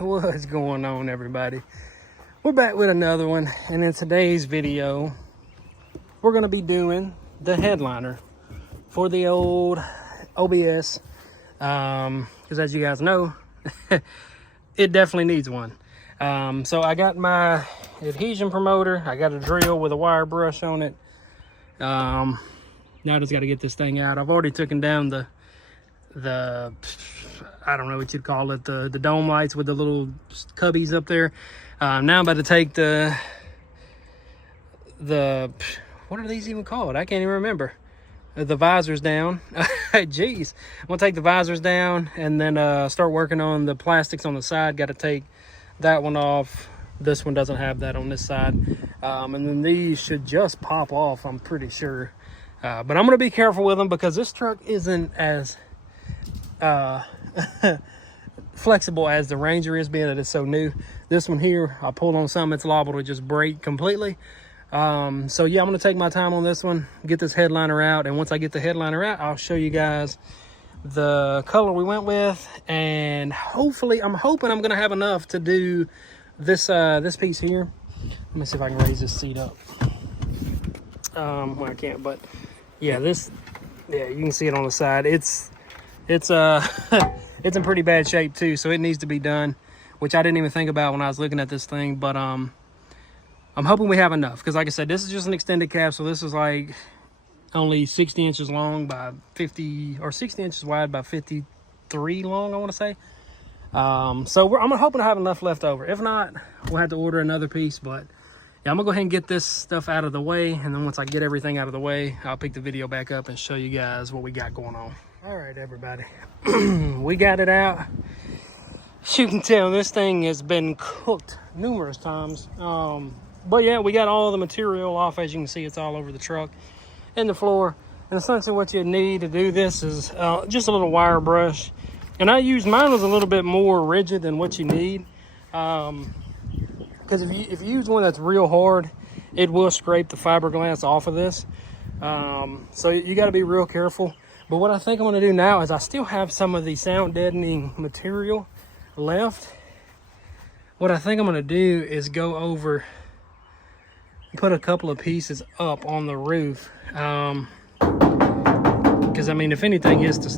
What's going on, everybody? We're back with another one, and in today's video we're going to be doing the headliner for the old OBS, because as you guys know, it definitely needs one. So I got my adhesion promoter, I got a drill with a wire brush on it. Now I just got to get this thing out. I've already taken down the I don't know what you'd call it, the dome lights with the little cubbies up there. Now I'm about to take the what are these even called? I can't even remember. The visors down. Jeez. I'm gonna take the visors down and then start working on the plastics on the side. Got to take that one off. This one doesn't have that on this side. And then these should just pop off, I'm pretty sure. But I'm gonna be careful with them because this truck isn't as flexible as the Ranger is, being that it's so new. This one here, I pulled on something, it's liable to just break completely. So yeah, I'm gonna take my time on this one, get this headliner out, and once I get the headliner out, I'll show you guys the color we went with, and hopefully, I'm hoping I'm gonna have enough to do this this piece here. Let me see if I can raise this seat up. Well, I can't, but yeah, yeah, you can see it on the side. It's it's in pretty bad shape too, so it needs to be done, which I didn't even think about when I was looking at this thing. But I'm hoping we have enough, because like I said, this is just an extended cab, so this is like only 60 inches long by 50, or 60 inches wide by 53 long, I want to say. So I'm hoping to have enough left over. If not, we'll have to order another piece. But yeah, I'm gonna go ahead and get this stuff out of the way, and then once I get everything out of the way, I'll pick the video back up and show you guys what we got going on. All right, everybody. We got it out. As you can tell, this thing has been cooked numerous times. But yeah, we got all the material off. As you can see, it's all over the truck and the floor. And essentially what you need to do this is just a little wire brush. And mine was a little bit more rigid than what you need. Because if you use one that's real hard, it will scrape the fiberglass off of this. So you got to be real careful. But what I think I'm going to do now is I still have some of the sound deadening material left. What I think I'm going to do is go over and put a couple of pieces up on the roof. Because I mean, if anything is to,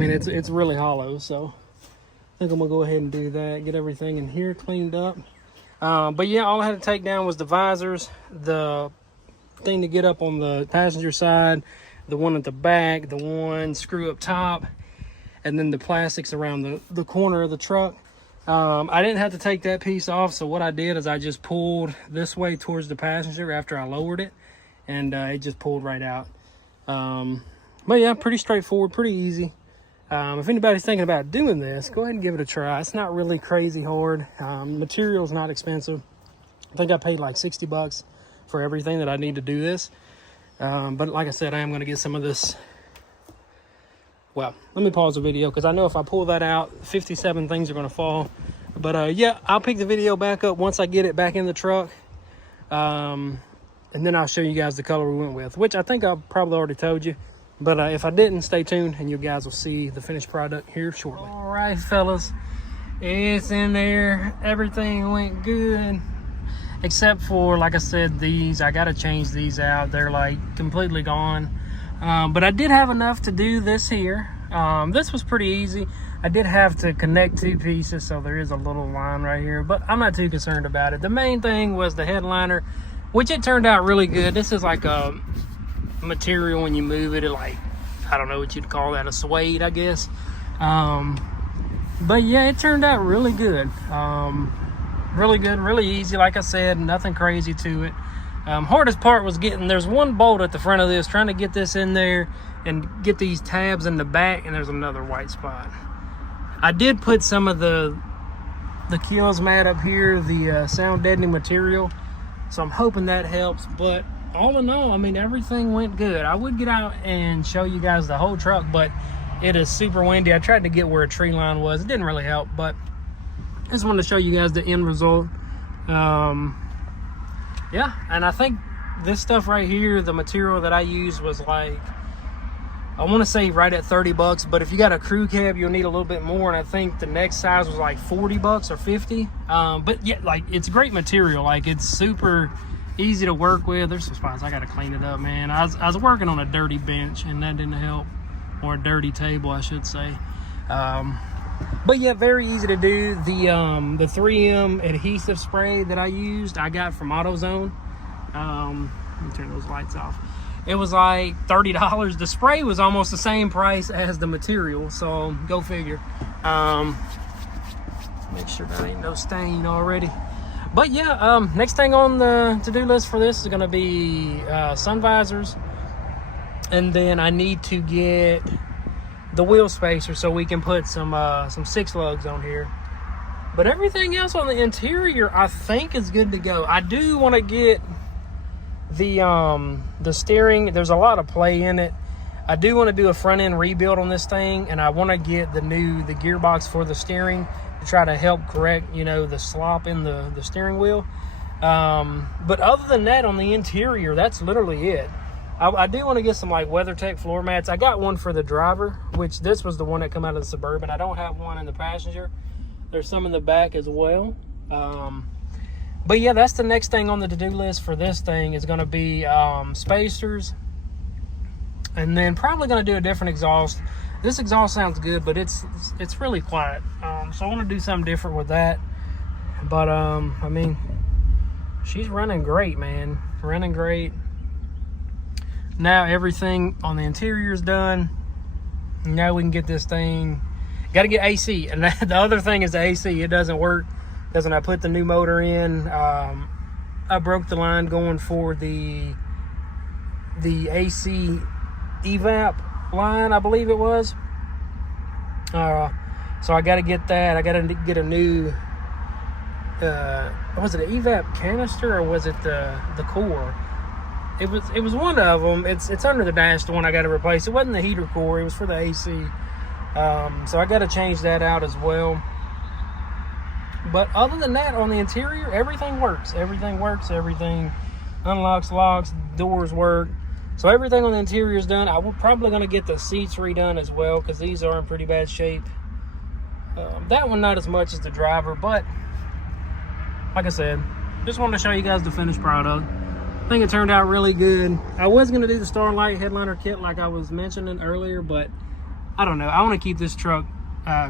it's really hollow, so I think I'm gonna go ahead and do that, get everything in here cleaned up. But yeah, all I had to take down was the visors, the thing to get up on the passenger side, the one at the back, the one screw up top, and then the plastics around the corner of the truck. I didn't have to take that piece off, so what I did is I just pulled this way towards the passenger after I lowered it, and it just pulled right out. But yeah, pretty straightforward, pretty easy. If anybody's thinking about doing this, go ahead and give it a try. It's not really crazy hard. Material's not expensive. I think I paid like 60 bucks for everything that I need to do this. But like I said, I am going to get some of this. Well, let me pause the video, because I know if I pull that out, 57 things are going to fall. But yeah, I'll pick the video back up once I get it back in the truck. And then I'll show you guys the color we went with, which I think I probably already told you. But if I didn't, stay tuned and you guys will see the finished product here shortly. All right, fellas, it's in there. Everything went good, except for, like I said, these. I got to change these out. They're like completely gone. But I did have enough to do this here. This was pretty easy. I did have to connect two pieces, so there is a little line right here, but I'm not too concerned about it. The main thing was the headliner, which it turned out really good. This is like a material, when you move it, like, I don't know what you'd call that, a suede, I guess. But yeah, it turned out really good. Really good, really easy. Like I said, nothing crazy to it. Hardest part was there's one bolt at the front of this, trying to get this in there and get these tabs in the back, and there's another white spot. I did put some of the kills mat up here, the sound deadening material, so I'm hoping that helps. But all in all, I mean, everything went good. I would get out and show you guys the whole truck, but it is super windy. I tried to get where a tree line was. It didn't really help, but I just wanted to show you guys the end result. Yeah, and I think this stuff right here, the material that I used was like I want to say right at 30 bucks, but if you got a crew cab, you'll need a little bit more. And I think the next size was like 40 bucks or 50. But yeah, like it's great material. Like it's super easy to work with. There's some spots I got to clean it up, man. I was working on a dirty bench and that didn't help, or a dirty table, I should say. But yeah, very easy to do. The 3M adhesive spray that I used, I got from AutoZone. Let me turn those lights off. It was like $30. The spray was almost the same price as the material, so go figure. Make sure that ain't no stain already. But yeah, next thing on the to-do list for this is gonna be sun visors, and then I need to get the wheel spacer so we can put some 6 lugs on here. But everything else on the interior I think is good to go. I do want to get the steering. There's a lot of play in it. I do want to do a front end rebuild on this thing, and I want to get the gearbox for the steering to try to help correct, you know, the slop in the steering wheel. But other than that, on the interior, that's literally it. I do want to get some like WeatherTech floor mats. I got one for the driver, which this was the one that come out of the Suburban. I don't have one in the passenger. There's some in the back as well. But yeah, that's the next thing on the to-do list for this thing is going to be spacers, and then probably going to do a different exhaust. This exhaust sounds good, but it's really quiet. So I want to do something different with that. But I mean, she's running great, man. Running great. Now everything on the interior is done. Now we can get this thing. Got to get AC, and the other thing is the AC. It doesn't work because when I put the new motor in, I broke the line going for the AC evap line, I believe it was. So I got to get that. I got to get a new. Was it an evap canister or was it the core? It was one of them. It's under the dash, the one I got to replace. It wasn't the heater core. It was for the AC. So I got to change that out as well. But other than that, on the interior, everything works. Everything works. Everything unlocks, locks, doors work. So everything on the interior is done. I will probably going to get the seats redone as well because these are in pretty bad shape. That one not as much as the driver, but like I said, just wanted to show you guys the finished product. I think it turned out really good. I was going to do the Starlight headliner kit like I was mentioning earlier, but I don't know. I want to keep this truck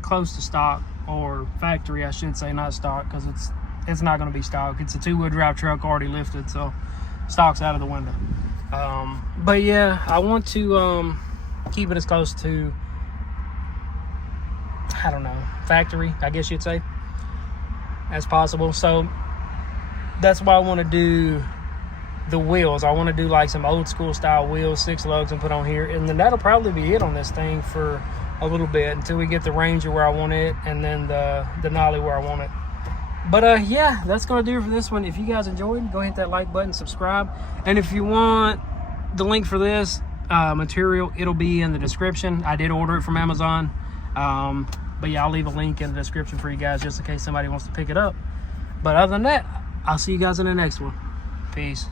close to stock, or factory, I should say, not stock, because it's not going to be stock. It's a 2-wheel drive truck already lifted, so stock's out of the window. But yeah, I want to keep it as close to, I don't know, factory, I guess you'd say, as possible. So that's why I want to do the wheels. I want to do like some old school style wheels, 6 lugs, and put on here, and then that'll probably be it on this thing for a little bit until we get the Ranger where I want it, and then the Denali where I want it. But yeah, that's gonna do it for this one. If you guys enjoyed, go hit that like button, subscribe, and if you want the link for this material, it'll be in the description. I did order it from Amazon, but yeah, I'll leave a link in the description for you guys just in case somebody wants to pick it up. But other than that, I'll see you guys in the next one. Peace.